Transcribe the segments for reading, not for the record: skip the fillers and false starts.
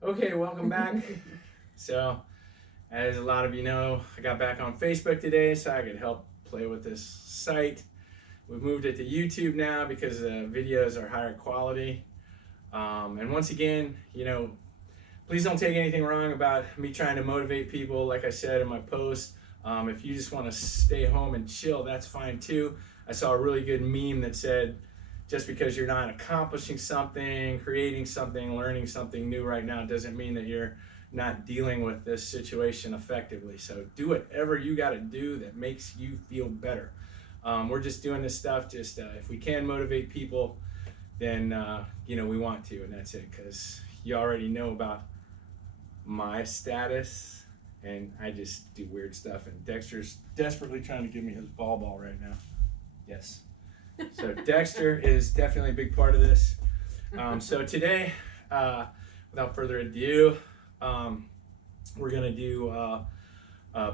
Okay, welcome back. So, as a lot of you know, I got back on Facebook today so I could help play with this site. We've moved it to YouTube now because the videos are higher quality. And once again, please don't take anything wrong about me trying to motivate people. Like I said in my post, if you just want to stay home and chill, that's fine too. I saw a really good meme that said, just because you're not accomplishing something, creating something, learning something new right now doesn't mean that you're not dealing with this situation effectively. So do whatever you got to do that makes you feel better. We're just doing this stuff just if we can motivate people, then we want to, and that's it, because you already know about my status, and I just do weird stuff, and Dexter's desperately trying to give me his ball right now. Yes. So Dexter is definitely a big part of this. So today, without further ado, we're gonna do a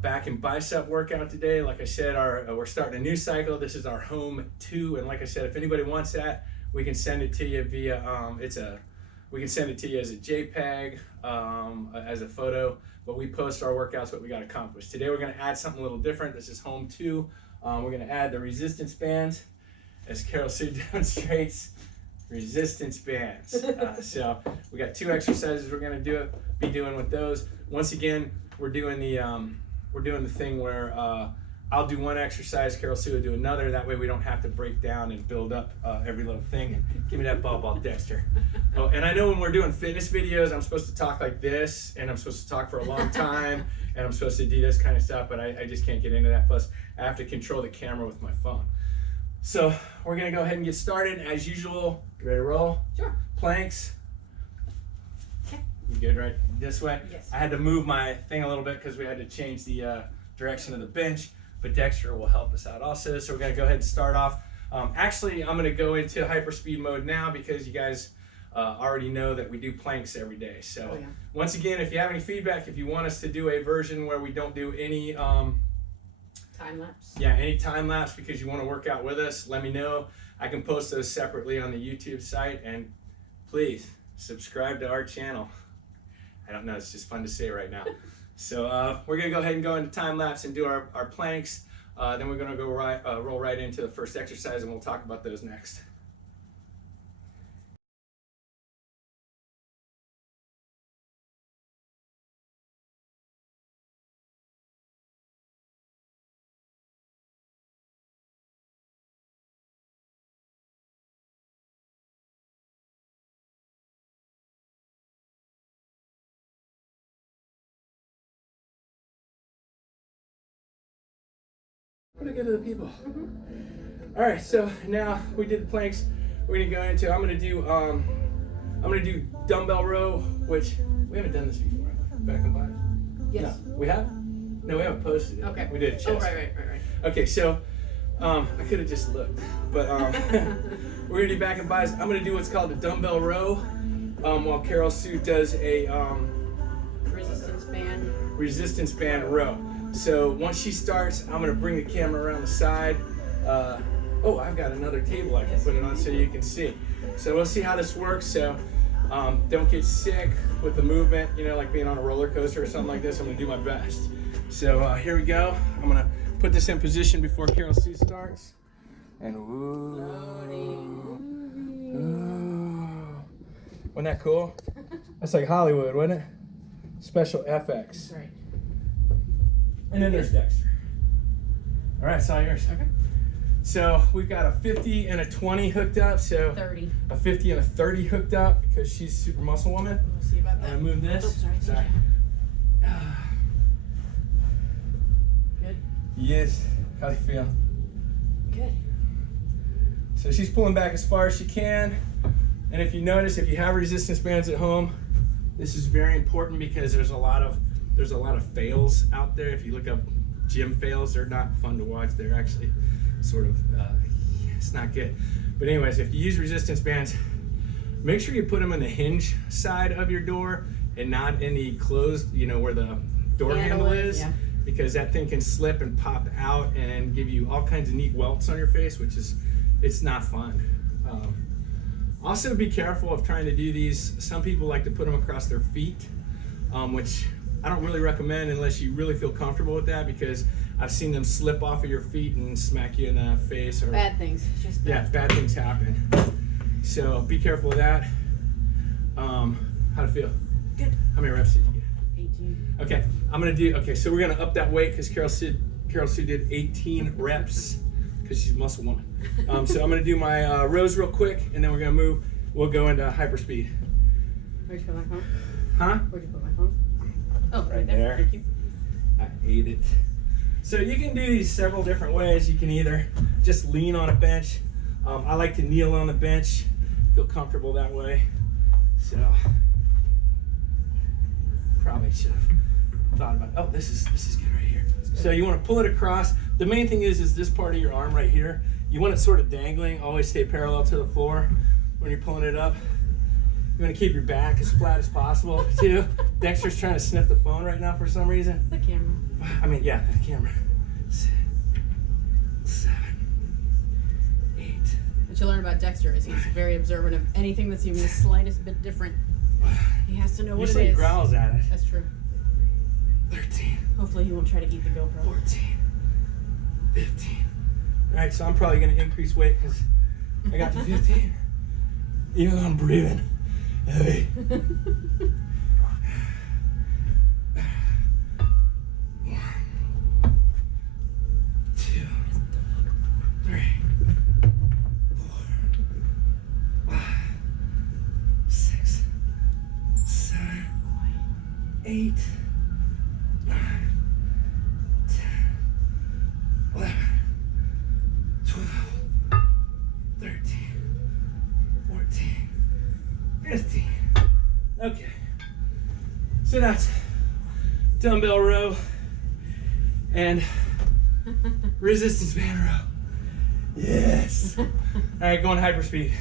back and bicep workout today. Like I said, we're starting a new cycle. This is our home 2, and like I said, if anybody wants that, we can send it to you via we can send it to you as a JPEG, as a photo, but we post our workouts, what we got accomplished. Today we're gonna add something a little different. This is home 2. We're gonna add the resistance bands, as Carol Sue demonstrates, resistance bands. So we got 2 exercises we're gonna be doing with those. Once again, we're doing the thing where I'll do one exercise, Carol Sue will do another. That way we don't have to break down and build up every little thing. Give me that ball, Dexter. Oh, and I know when we're doing fitness videos, I'm supposed to talk like this, and I'm supposed to talk for a long time, and I'm supposed to do this kind of stuff, but I just can't get into that. Plus, I have to control the camera with my phone. So we're gonna go ahead and get started. As usual, you ready to roll? Sure. Planks. Okay. You good right this way? Yes. I had to move my thing a little bit because we had to change the direction of the bench, but Dexter will help us out also. So we're gonna go ahead and start off. Actually, I'm gonna go into hyperspeed mode now because you guys already know that we do planks every day. So once again, if you have any feedback, if you want us to do a version where we don't do any time lapse. Yeah, any time lapse because you want to work out with us, let me know. I can post those separately on the YouTube site, and please subscribe to our channel. I don't know, it's just fun to say right now. So we're gonna go ahead and go into time lapse and do our planks. Then we're gonna go roll right into the first exercise, and we'll talk about those next. Pretty good to the people. All right, so now we did the planks. We're gonna go into. I'm gonna do dumbbell row, which we haven't done this before. Back and by. Yes. No, we have. No, we haven't posted it. Okay. We did a chest. Oh, right. Okay, so I could have just looked, but we're gonna do back and buys. I'm gonna do what's called a dumbbell row, while Carol Sue does a resistance band row. So once she starts, I'm gonna bring the camera around the side. Oh, I've got another table I can put it on so you can see. So we'll see how this works. So don't get sick with the movement, like being on a roller coaster or something like this. I'm gonna do my best. So here we go. I'm gonna put this in position before Carol Sue starts. And wasn't that cool? That's like Hollywood, wasn't it? Special FX. Right. And then there's Dexter. All right, it's all yours. Okay. So we've got a 50 and a 20 hooked up. So 30. A 50 and a 30 hooked up because she's a super muscle woman. We'll see about that. I'm gonna move this. Oh, sorry. Good. Yes. How do you feel? Good. So she's pulling back as far as she can. And if you notice, if you have resistance bands at home, this is very important because there's a lot of fails out there. If you look up gym fails, they're not fun to watch. They're actually sort of, it's not good. But anyways, if you use resistance bands, make sure you put them in the hinge side of your door and not in the closed, where the door handle is. Yeah. Because that thing can slip and pop out and give you all kinds of neat welts on your face, which is, it's not fun. Also be careful of trying to do these. Some people like to put them across their feet, which I don't really recommend unless you really feel comfortable with that, because I've seen them slip off of your feet and smack you in the face. Or Bad things. Just bad. yeah, bad things happen. So be careful of that. How'd it feel? Good. How many reps did you get? 18. Okay, so we're gonna up that weight because Carol Sue did 18 reps because she's a muscle woman. So I'm gonna do my rows real quick, and then we're gonna move. We'll go into hyperspeed. Where'd you put my phone? Huh? Where'd you put my phone? Oh, right there. there. Thank you. I ate it. So you can do these several different ways. You can either just lean on a bench. I like to kneel on the bench. Feel comfortable that way. So probably should have thought about. Oh, this is good right here. So you want to pull it across. The main thing is this part of your arm right here. You want it sort of dangling. Always stay parallel to the floor when you're pulling it up. You want to keep your back as flat as possible too. Dexter's trying to sniff the phone right now for some reason. The camera. I mean, yeah, the camera. 6, 7, 8. What you learn about Dexter is he's very observant of anything that's even the slightest bit different. He has to know what it Usually is. growls at it. That's true. 13. Hopefully he won't try to eat the GoPro. 14. 15. All right, so I'm probably going to increase weight because I got to 15. Even though I'm breathing heavy. 2, 3, 4, 5, 6, 7, 8, 9, 10, 11, 12, 13, 14, 15. Okay. So that's dumbbell row and resistance band row. Yes. All right, going hyperspeed.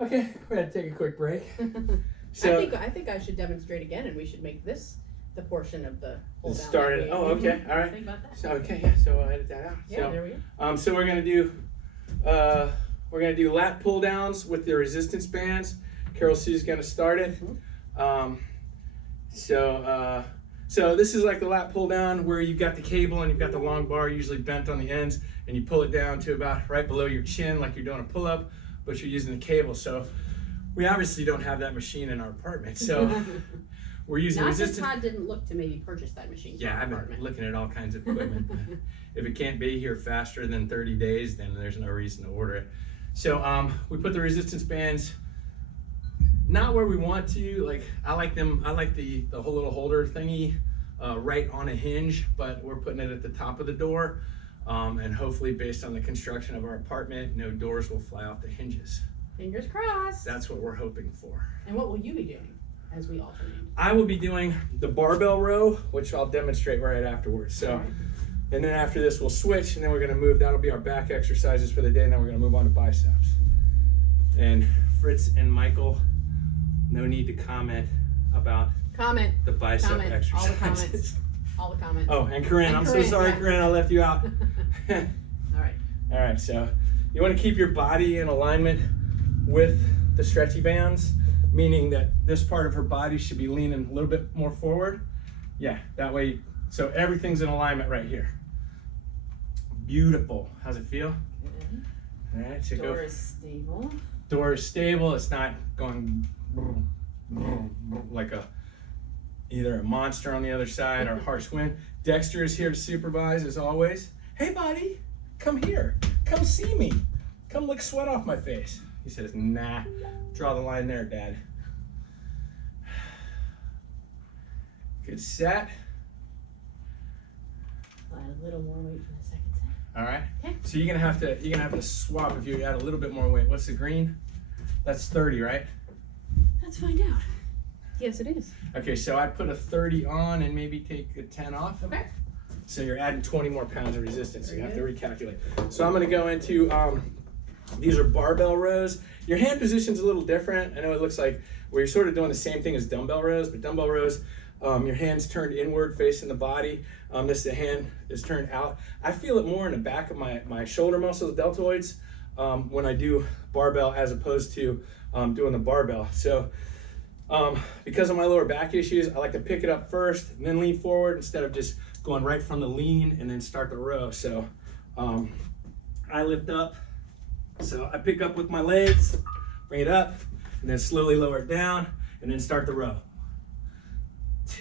Okay, we're gonna take a quick break. So I think I should demonstrate again, and we should make this the portion of the hold down. started. Oh, okay, all right. Think about that. So okay, yeah. So I'll edit that out. Yeah, So, there we go. So we're gonna do lat pull downs with the resistance bands. Carol Sue's gonna start it. So this is like the lat pull down where you've got the cable and you've got the long bar usually bent on the ends, and you pull it down to about right below your chin like you're doing a pull up, but you're using the cable. So we obviously don't have that machine in our apartment, so we're using resistance. Not that Todd didn't look to maybe purchase that machine. Yeah, I've been looking at all kinds of equipment. If it can't be here faster than 30 days, then there's no reason to order it. So we put the resistance bands not where we want to. Like I like the whole little holder thingy right on a hinge, but we're putting it at the top of the door, and hopefully based on the construction of our apartment, no doors will fly off the hinges. Fingers crossed. That's what we're hoping for. And what will you be doing as we alternate? I will be doing the barbell row, which I'll demonstrate right afterwards. So, and then after this we'll switch, and then we're gonna move. That'll be our back exercises for the day, and then we're gonna move on to biceps. And Fritz and Michael, no need to comment about the bicep exercises. All the comments. All the comments. Oh, and Corinne, I'm so sorry, yeah. Corinne, I left you out. All right. All right, so you want to keep your body in alignment with the stretchy bands. meaning that this part of her body should be leaning a little bit more forward. Yeah, that way, so everything's in alignment right here. Beautiful. How's it feel? Good. All right, so Door is stable. Door is stable. It's not going like either a monster on the other side or a harsh wind. Dexter is here to supervise as always. Hey buddy, come here. Come see me. Come lick sweat off my face. He says, nah, draw the line there, Dad. Good set. I'll add a little more weight for the second set. All right. Okay. So you're gonna have to swap if you add a little bit more weight. What's the green? That's 30, right? Let's find out. Yes, it is. Okay, so I put a 30 on and maybe take a 10 off. Okay. So you're adding 20 more pounds of resistance. So you have to recalculate. So I'm gonna go into, these are barbell rows. Your hand position's a little different. I know it looks like where you're sort of doing the same thing as dumbbell rows, but dumbbell rows, your hand's turned inward, facing the body. The hand is turned out. I feel it more in the back of my shoulder muscles, deltoids, when I do barbell as opposed to doing the barbell. So because of my lower back issues, I like to pick it up first and then lean forward instead of just going right from the lean and then start the row. So I lift up. So I pick up with my legs, bring it up, and then slowly lower it down, and then start the row. 2,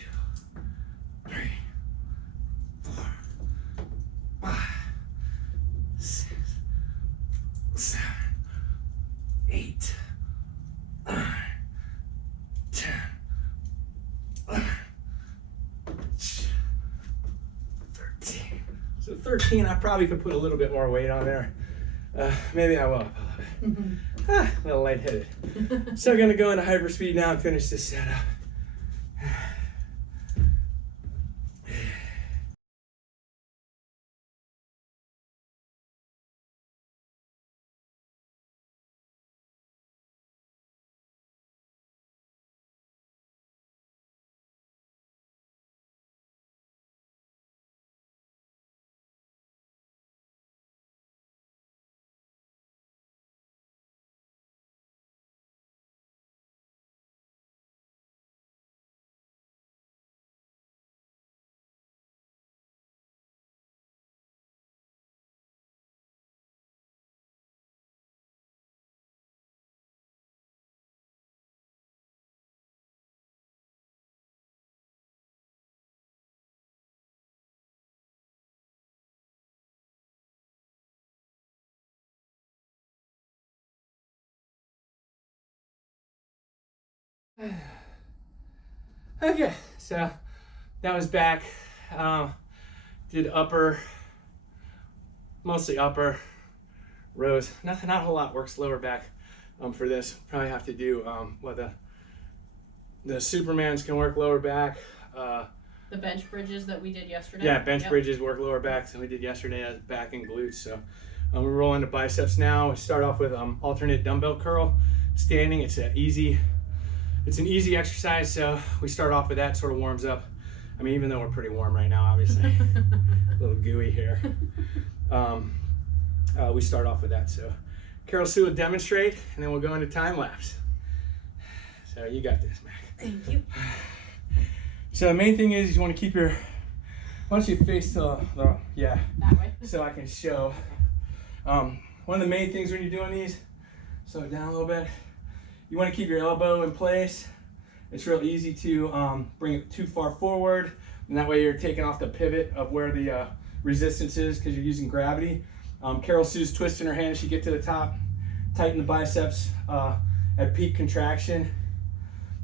3, 4, 5, 6, 7, 8, 9, 10, 11, 13. So 13, I probably could put a little bit more weight on there. Maybe I will. A little lightheaded. So I'm gonna go into hyperspeed now and finish this setup. Okay, so that was back. Did upper, mostly upper rows. Not a whole lot works lower back for this. Probably have to do the Supermans can work lower back. The bench bridges that we did yesterday. Yeah, bench bridges work lower back. So we did yesterday as back and glutes. So we roll into biceps now. We start off with alternate dumbbell curl standing. It's an easy exercise. So we start off with that. Sort of warms up. I mean, even though we're pretty warm right now, obviously, a little gooey here. We start off with that. So Carol Sue will demonstrate, and then we'll go into time lapse. So you got this, Mac. Thank you. So the main thing is you want to keep your, why don't you face yeah. That way. So I can show. One of the main things when you're doing these, slow it down a little bit. You want to keep your elbow in place. It's real easy to bring it too far forward, and that way you're taking off the pivot of where the resistance is because you're using gravity. Carol Sue's twisting her hand as she get to the top. Tighten the biceps at peak contraction.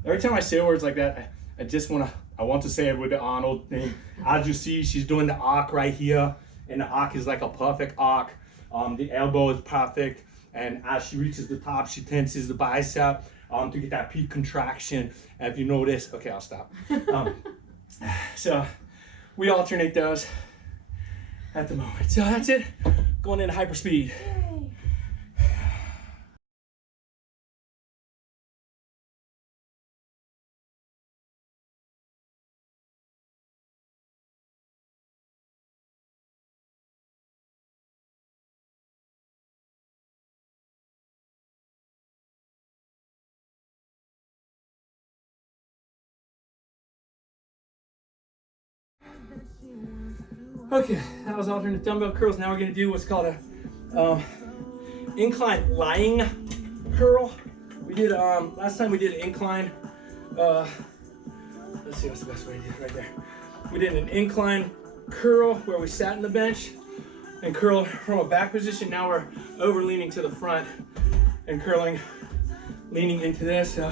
Every time I say words like that, I want to say it with the Arnold thing. As you see, she's doing the arc right here, and the arc is like a perfect arc. The elbow is perfect, and as she reaches the top, she tenses the bicep to get that peak contraction. And if you notice, okay, I'll stop. So we alternate those at the moment. So that's it. Going into hyperspeed. Yay. Okay, that was alternate dumbbell curls. Now we're gonna do what's called a incline lying curl. We did last time we did an incline. Let's see what's the best way to do it right there. We did an incline curl where we sat in the bench and curled from a back position. Now we're over leaning to the front and curling, leaning into this. So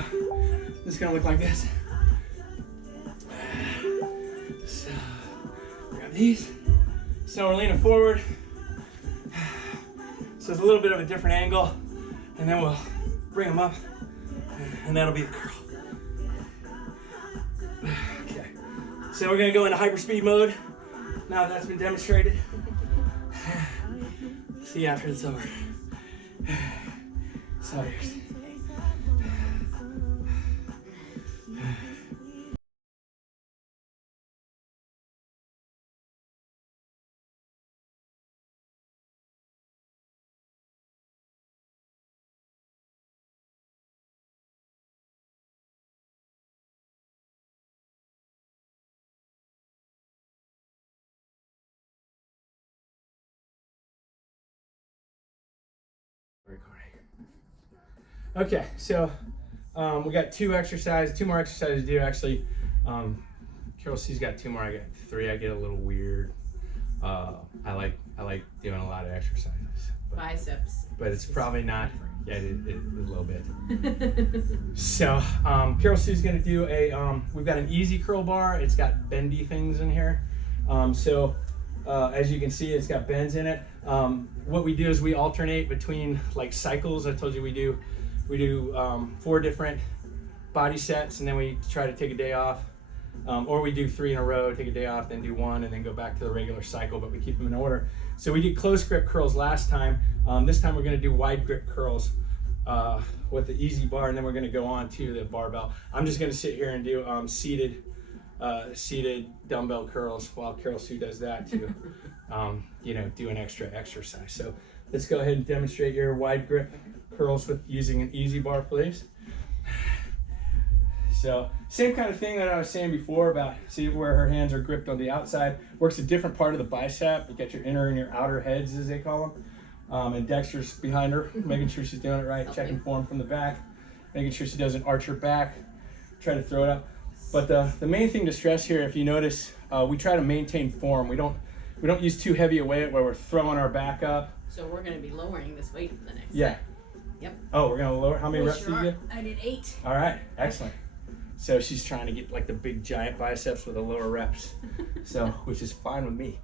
this is gonna look like this. So grab these. So we're leaning forward. So it's a little bit of a different angle, and then we'll bring them up, and that'll be the curl. Okay. So we're gonna go into hyperspeed mode. Now that's been demonstrated. See you after it's over. It's all yours. Okay, so we got two more exercises to do. Actually, Carol C's got two more. I got three. I get a little weird. I like doing a lot of exercises. Biceps. But it's probably not. Yeah, it a little bit. So Carol C's gonna do a. We've got an easy curl bar. It's got bendy things in here. As you can see, it's got bends in it. What we do is we alternate between like cycles. I told you we do 4 different body sets, and then we try to take a day off. Or we do 3 in a row, take a day off, then do 1, and then go back to the regular cycle, but we keep them in order. So we did close grip curls last time. This time we're gonna do wide grip curls with the easy bar, and then we're gonna go on to the barbell. I'm just gonna sit here and do seated dumbbell curls while Carol Sue does that to, do an extra exercise. So let's go ahead and demonstrate your wide grip curls with using an easy bar, please. So same kind of thing that I was saying before about see where her hands are gripped on the outside. Works a different part of the bicep. You got your inner and your outer heads, as they call them. And Dexter's behind her, making sure she's doing it right, checking form from the back, making sure she doesn't arch her back, try to throw it up. But the main thing to stress here, if you notice, we try to maintain form. We don't use too heavy a weight where we're throwing our back up. So we're going to be lowering this weight for the next set. Yep. Oh, we're going to lower. How many reps did you get? I did 8. All right, excellent. So she's trying to get like the big giant biceps with the lower reps, so which is fine with me.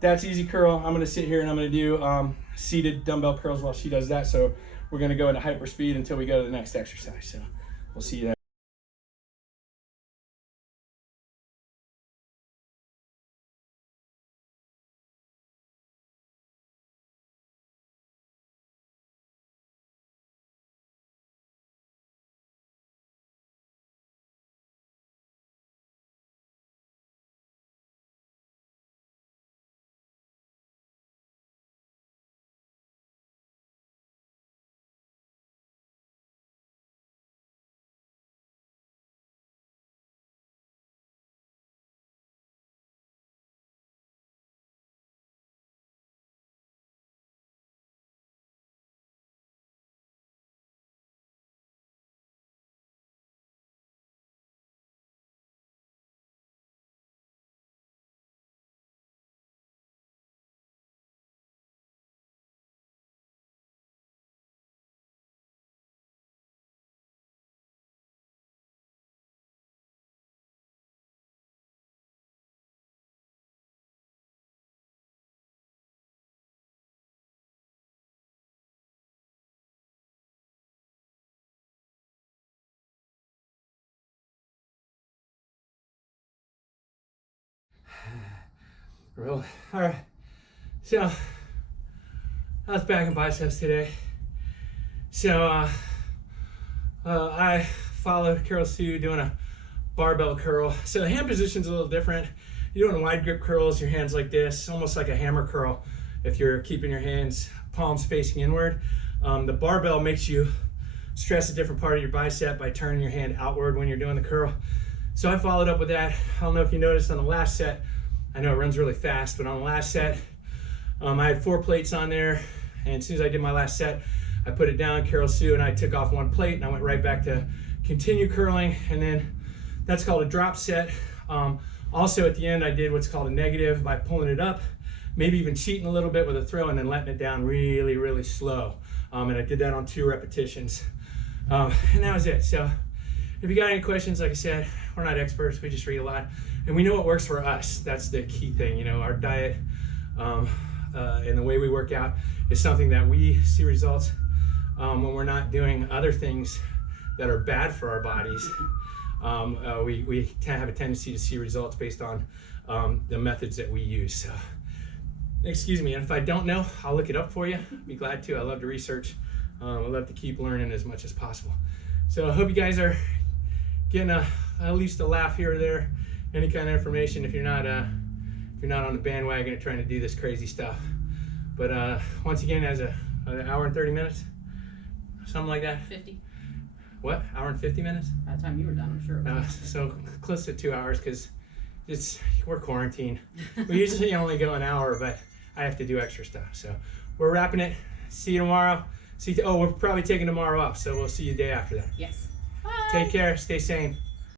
That's easy curl. I'm gonna sit here and I'm gonna do seated dumbbell curls while she does that. So we're gonna go into hyper speed until we go to the next exercise. So we'll see you there. Roll. All right. So I was back in biceps today. So I followed Carol Sue doing a barbell curl. So the hand position's a little different. You're doing wide grip curls, your hands like this, almost like a hammer curl if you're keeping your hands, palms facing inward. The barbell makes you stress a different part of your bicep by turning your hand outward when you're doing the curl. So I followed up with that. I don't know if you noticed on the last set, I know it runs really fast, but on the last set, I had 4 plates on there, and as soon as I did my last set, I put it down. Carol Sue and I took off 1 plate, and I went right back to continue curling, and then that's called a drop set. Also at the end, I did what's called a negative by pulling it up, maybe even cheating a little bit with a throw, and then letting it down really, really slow. And I did that on 2 repetitions. And that was it. So if you got any questions, like I said, we're not experts, we just read a lot. And we know what works for us. That's the key thing. You know, our diet and the way we work out is something that we see results when we're not doing other things that are bad for our bodies. We have a tendency to see results based on the methods that we use. So, excuse me, and if I don't know, I'll look it up for you. I'd be glad to. I love to research. I love to keep learning as much as possible. So I hope you guys are getting at least a laugh here or there, any kind of information if you're not on the bandwagon and trying to do this crazy stuff. But once again, as an hour and 30 minutes, something like that. 50. What? Hour and 50 minutes? By the time you were done, I'm sure. So close to 2 hours because we're quarantined. We usually only go an hour, but I have to do extra stuff. So we're wrapping it. See you tomorrow. We're probably taking tomorrow off, so we'll see you the day after that. Yes. Bye. Take care. Stay sane.